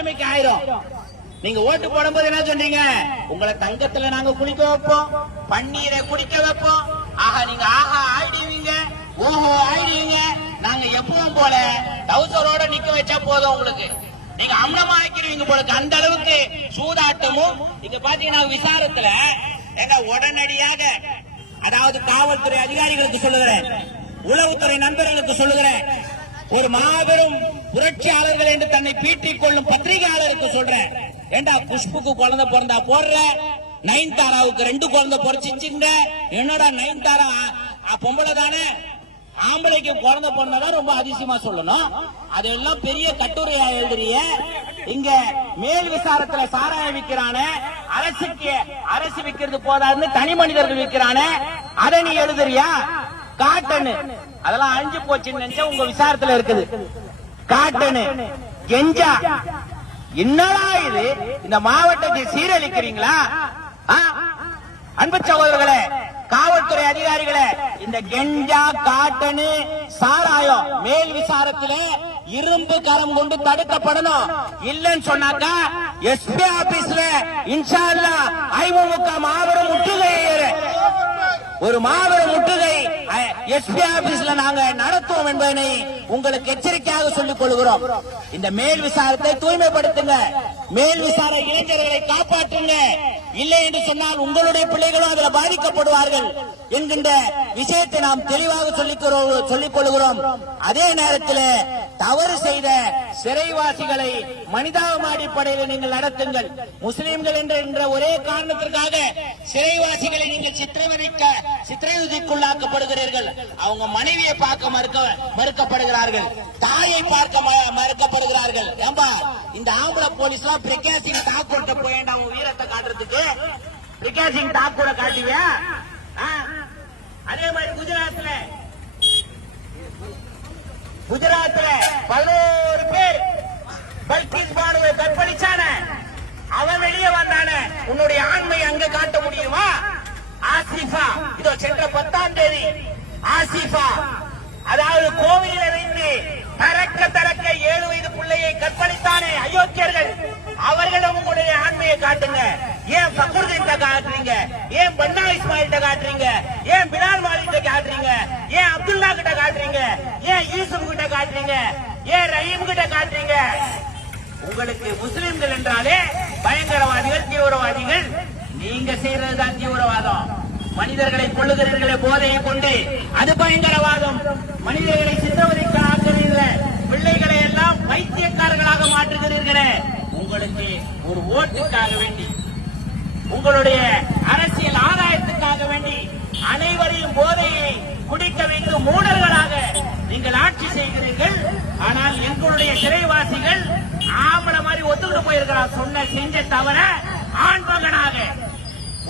நிலைமைக்கு ஆயிரும். நீங்க ஓட்டு போடும்போது என்ன சொன்னீங்க உங்களை தங்கத்துல நாங்க குளிக்க வைப்போம் பன்னீரை குடிக்க வைப்போம். ஆஹா நீங்க ஆஹா ஆயிடுவீங்க ஓஹோ ஆயிடுவீங்க. நாங்க எப்பவும் போல டவுசரோட நிக்க வச்சா போதும் உங்களுக்கு. நீங்க அம்னமா ஆக்கிடுவீங்க போல அந்த அளவுக்கு சூதாட்டமும் இங்க பாத்தீங்கன்னா விசாரத்துல ஏங்க உடனடியாக அதாவது காவல்துறை அதிகாரிகளுக்கு சொல்லுகிறேன். உளவுத்துறை நண்பர்களுக்கு சொல்லுகிறேன். ஒரு மாபெரும் புரட்சியாளர்கள் என்று தன்னை பீட்டிக் கொள்ளும் பத்திரிகையாளருக்கு சொல்றேன். ஏண்டா குஷ்புக்கு குழந்தை பிறந்தா போடுற? நயன்தாராவுக்கு ரெண்டு குழந்தை பொறிச்சிச்சுங்க என்னடா நயன்தாரா? பொம்பளை தானே? ஆம்பளைக்கு குழந்தை பிறந்ததான் ரொம்ப அதிசயமா சொல்லணும். அதெல்லாம் பெரிய கட்டுரையா எழுதுறிய? இங்க மேல் விசாரத்துல சாராய விக்கிறானே அரசுக்கு அரசு விக்கிறது போதாதுன்னு தனி மனிதர்கள் விக்கிறானே அதை நீ எழுதுறியா? காட்டனு. அதெல்லாம் அழிஞ்சு போச்சுன்னு நினைச்சா உங்க விசாரத்துல இருக்குது. காட்டனு கெஞ்சா. என்னடா இது? இந்த மாவட்டத்தை சீரழிக்கிறீங்களா? ஆ? அன்பு சகோதரர்களே காவல்துறை அதிகாரிகளே இந்த கெஞ்சா காட்டனு சாராயம் மேல் விசாரத்திலே இரும்பு கரம் கொண்டு தடுக்கப்படணும். இல்லைன்னு சொன்னாக்கா எஸ்பி ஆபீஸ்ல இன்ஷா அல்லாஹ் ஐமுக மாபெரும் முற்றுகையை ஒரு மாபெரும் முற்றுகை எஸ்பி ஆபீஸ்ல நாங்க நடத்துவோம் என்பதனை உங்களுக்கு எச்சரிக்கையாக சொல்லிக் கொள்கிறோம். இந்த மேல் விசாரத்தை தூய்மைப்படுத்துங்க. மேல் விசார இளைஞர்களை காப்பாற்றுங்க. இல்லை என்று சொன்னால் உங்களுடைய பிள்ளைகளும் அதில் பாதிக்கப்படுவார்கள் என்கின்ற விஷயத்தை நாம் தெளிவாக சொல்லிக்கிறோம் சொல்லிக் கொள்கிறோம். அதே நேரத்தில் தவறு செய்த சிறைவாசிகளை மனிதாபம் அடிப்படையில் நீங்கள் நடத்துங்கள். முஸ்லிம்கள் என்ற என்ற ஒரே காரணத்திற்காக சிறைவாசிகளை நீங்கள் சித்திரவதைக்க சித்திரவதைக்குள்ளாக்கப்படுகிறீர்கள். அவங்க மனைவியை பார்க்க மறுக்க மறுக்கப்படுகிறார்கள். தாயை பார்க்க ம- மறுக்கப்படுகிறார்கள். ஏம்பா இந்த ஆம்பளை போலீஸ் எல்லாம் பிரகாசிங் தாக்கூர்ட்ட போயேண்டா அவங்க வீரத்தை காட்டுறதுக்கு. பிரகாசிங் தாக்கூரை காட்டுவியா ஆ? அதே மாதிரி குஜராத்ல ஆண்மை காட்ட முடியுமா? ஆசிஃபா. இதோ சென்ற பத்தாம் தேதி. ஆசிஃபா. அதாவது கோவிலில் இருந்து தரக்க தரக்க ஏழு வயது பிள்ளையை கற்பழித்தானே அயோக்கியர்கள். அவர்களிடம் உங்களுடைய ஆண்மையை காட்டுங்க. ஏன் பக்குர்கிட்ட காட்டுறீங்க? ஏன் பண்டா இஸ்மாயில்ட்ட காட்டுறீங்க? ஏன் பிலால் மாலிகிட்ட காட்டுறீங்க? ஏன் அப்துல்லா கிட்ட காட்டுறீங்க? ஏன் யூசுப் கிட்ட காட்டுறீங்க? ஏன் ரஹீம் கிட்ட காட்டுறீங்க? உங்களுக்கு முஸ்லிம்கள் என்றாலே பயங்கரவாதிகள் தீவிரவாதிகள் நீங்க செய்யறதுதான் தீவிரவாதம். மனிதர்களை கொள்ளுகிறீர்களே போதையை கொண்டு அது பயங்கரவாதம். மனிதர்களை சித்திரவதைக்க ஆக்குறீர்களே பிள்ளைகளை எல்லாம் வைத்தியக்காரர்களாக மாற்றுகிறீர்களே உங்களுக்கு ஒரு ஓட்டுக்காக வேண்டி உங்களுடைய அரசியல் ஆதாயத்துக்காக வேண்டி அனைவரையும் போதையை குடிக்க வைத்து மூடர்களாக நீங்கள் ஆட்சி செய்கிறீர்கள். ஆனால் எங்களுடைய சிறைவாசிகள் ஆம்பளை மாதிரி ஒத்துக்கிட்டு போயிருக்கிறார் சொன்ன செஞ்ச தவிர ஆண் மகனாக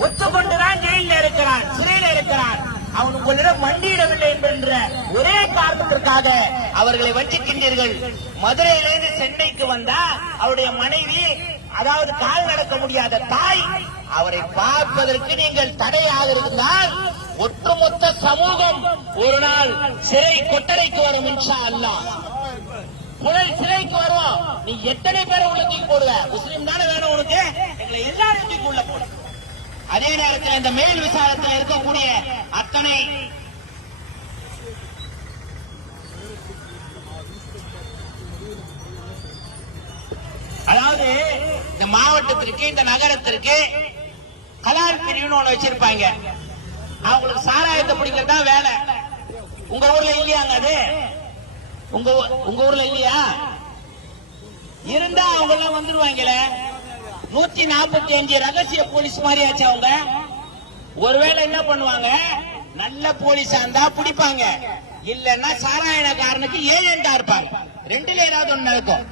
ஒத்துக்கொண்டுதான் ஜெயில இருக்கிறார் சிறையில இருக்கிறார். அவன் உங்களிடம் மண்டியிடவில்லை என்கின்ற ஒரே காரணத்திற்காக அவர்களை வஞ்சிக்கின்றீர்கள். மதுரையிலிருந்து சென்னைக்கு வந்தா அவருடைய மனைவி அதாவது கால் நடக்க முடியாத தாய் அவரை பார்ப்பதற்கு நீங்கள் தடையாக இருந்தால் ஒட்டுமொத்த சமூகம் ஒரு நாள் சிறை கொட்டடைக்கு வரும் இன்ஷா அல்லா புழல் சிறைக்கு வருவோம். நீ எத்தனை பேரை உள்ள தூக்கி போடுவ? முஸ்லீம் தானே வேணும் உனக்கு? எங்களை எல்லாரும் தூக்கி உள்ள போடு. அதே நேரத்தில் இந்த மேல் விசாரத்தில் இருக்கக்கூடிய அத்தனை அதாவது இந்த மாவட்டத்திற்கு இந்த நகரத்திற்கு கலார் பிரிவுன்னு ஒண்ணு வச்சிருப்பாங்க. அவங்களுக்கு சாராயத்தை பிடிக்கிறது தான் வேலை. உங்க ஊர்ல இல்லையாங்க அது? உங்க உங்க ஊர்ல இல்லையா? இருந்தா அவங்க எல்லாம் வந்துருவாங்களே. நூத்தி நாற்பத்தி அஞ்சு ரகசிய போலீஸ் மாதிரி ஆச்சு அவங்க. ஒருவேளை என்ன பண்ணுவாங்க? நல்ல போலீஸா இருந்தா பிடிப்பாங்க. இல்லன்னா சாராயணக்காரனுக்கு ஏஜென்டா இருப்பாங்க. ரெண்டுல ஏதாவது ஒண்ணு நடக்கும்.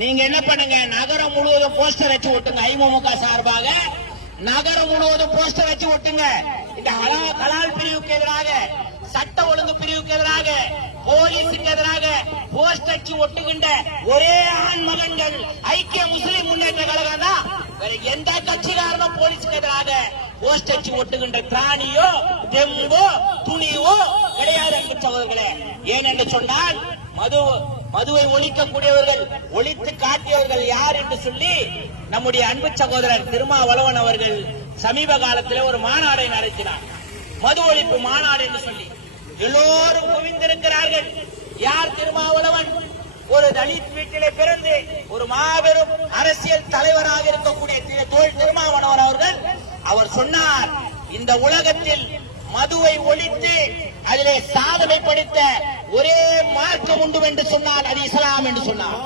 நீங்க என்ன பண்ணுங்க? நகரம் முழுவதும் போஸ்டர் வச்சு ஒட்டுங்க. ஐமுக சார்பாக நகரம் முழுவதும் போஸ்டர் வச்சு ஒட்டுங்க. இந்த கலால் பிரிவுக்கு எதிராக சட்ட ஒழுங்கு பிரிவுக்கு எதிராக போலீஸுக்கு எதிராக போஸ்டர் அடிச்சு ஒட்டுகின்ற ஒரே ஆண் மகன்கள் ஐக்கிய முஸ்லிம் முன்னேற்ற எந்த கட்சிக்காரனும் போலீஸுக்கு எதிராக போஸ்ட் அச்சு ஒட்டுகின்ற பிராணியோ தெம்போ துணிவோ கிடையாது என்று சகோதரர்களே ஏனென்று சொன்னால் மது மதுவை ஒழிக்கக்கூடியவர்கள் ஒழித்து காட்டியவர்கள் யார் என்று சொல்லி நம்முடைய அன்பு சகோதரர் திருமாவளவன் அவர்கள் சமீப காலத்தில் ஒரு மாநாடை நடத்தினார் மது ஒழிப்பு மாநாடு என்று சொல்லி எல்லோரும் குவிந்திருக்கிறார்கள் யார் திருமாவளவன் ஒரு தலித் வீட்டிலே பிறந்து ஒரு மாபெரும் அரசியல் தலைவராக இருக்கக்கூடிய தோல் திருமாவளவன் அவர்கள் அவர் சொன்னார் இந்த உலகத்தில் மதுவை ஒழித்து அதிலே சாதனை படைத்த ஒரே மார்க்கம் உண்டு என்று சொன்னால் அது இஸ்லாம் என்று சொன்னார்.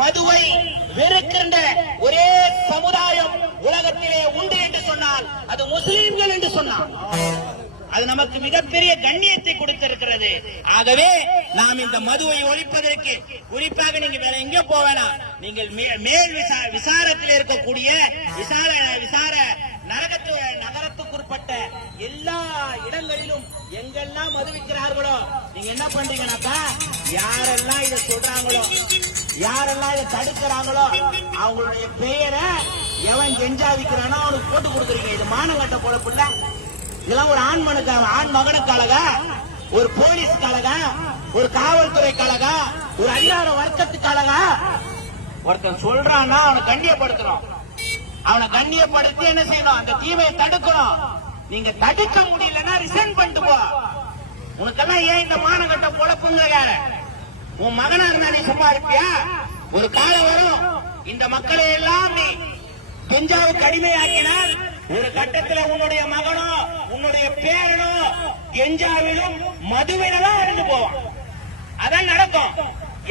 மதுவை வெறுக்கின்ற ஒரே சமுதாயம் உலகத்திலே உண்டு என்று சொன்னால் அது முஸ்லீம்கள் என்று சொன்னார். அது நமக்கு மிகப்பெரிய கண்ணியத்தை கொடுத்திருக்கிறது. ஆகவே நாம் இந்த மதுவை ஒழிப்பதற்கு குறிப்பாக நீங்க வேற எங்க போவேனா நீங்கள் மேல் விசா- விசாரத்தில் இருக்கக்கூடிய விசார விசார நரகத்து நகரத்துக்குட்பட்ட எல்லா இடங்களிலும் எங்கெல்லாம் மது விற்கிறார்களோ நீங்க என்ன பண்றீங்கன்னாக்கா யாரெல்லாம் இதை சொல்றாங்களோ யாரெல்லாம் இதை தடுக்கிறாங்களோ அவங்களுடைய பெயரை எவன் கெஞ்சா விற்கிறானோ அவனுக்கு போட்டு கொடுக்குறீங்க. இது மானங்கட்ட பொழப்புல இதெல்லாம் ஒரு ஆண் மனுக்கு ஆண் மகனுக்கு அழகா ஒரு போலீஸ் அழகா ஒரு காவல்துறைக்கு அழகா ஒரு அதிகார வர்க்கத்துக்கு அழகா ஒருத்தன் சொல்றான்னா அவனை கண்ணியப்படுத்தணும் அவனை கண்ணியப்படுத்தி என்ன செய்யணும்? அந்த தீமையை தடுக்கணும். நீங்க தடுக்க முடியலன்னா ரிசைன் பண்ணிட்டு போ. உனக்கெல்லாம் ஏன் இந்த மானகட்ட பொழப்புங்க? உன் மகனா இருந்தா நீ சும்மா இருப்பியா? ஒரு காலம் வரும். இந்த மக்களை எல்லாம் நீ கெஞ்சாவுக்கு அடிமையாக்கினால் ஒரு கட்டத்துல உன்னுடைய மகனோ உன்னுடைய பேரனோ எஞ்சாவிலும் மதுவினதான் இருந்து போவான். அதான் நடக்கும்.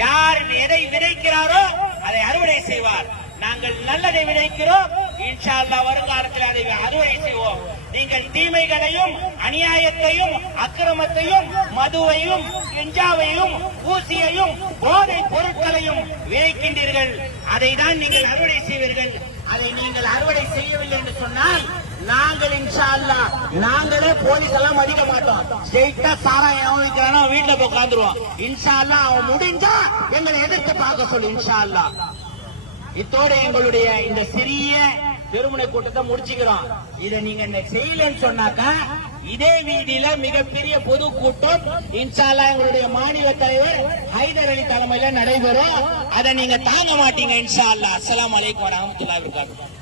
யார் எதை விதைக்கிறாரோ அதை அறுவடை செய்வார். நாங்கள் நல்லதை விதைக்கிறோம். இன்ஷா வருங்காலத்தில் அதை அறுவடை செய்வோம். நீங்கள் தீமைகளையும் அநியாயத்தையும் அக்கிரமத்தையும் மதுவையும் கெஞ்சாவையும் ஊசியையும் போதை பொருட்களையும் விதைக்கின்றீர்கள். அதை தான் நீங்கள் அறுவடை செய்வீர்கள். அதை நீங்கள் அறுவடை செய்யவில்லை என்று சொன்னால் நாங்கள் இன்ஷா அல்லா நாங்களே போலீஸ் எல்லாம் மதிக்க மாட்டோம். ஸ்ட்ரெயிட்டா சாராயம் எவன் வீட்டுல போய் உட்காந்துருவோம் இன்ஷா அவன் முடிஞ்சா எங்களை எதிர்த்து பார்க்க சொல்லு இன்ஷா அல்லாஹ் இத்தோட எங்களுடைய இந்த சிறிய பெருமனை கூட்டத்தை முடிச்சுக்கிறோம். இதை நீங்க இந்த செய்யலன்னு சொன்னாக்கா இதே வீதியில மிகப்பெரிய பொதுக்கூட்டம் இன்ஷால்லா எங்களுடைய மாநில தலைவர் ஹைதர் அலி தலைமையில நடைபெறும். அதை நீங்க தாங்க மாட்டீங்க இன்ஷா அல்லா அஸ்ஸலாமு அலைக்கும் வரஹ்மத்துல்லாஹி வபரகாத்துஹு.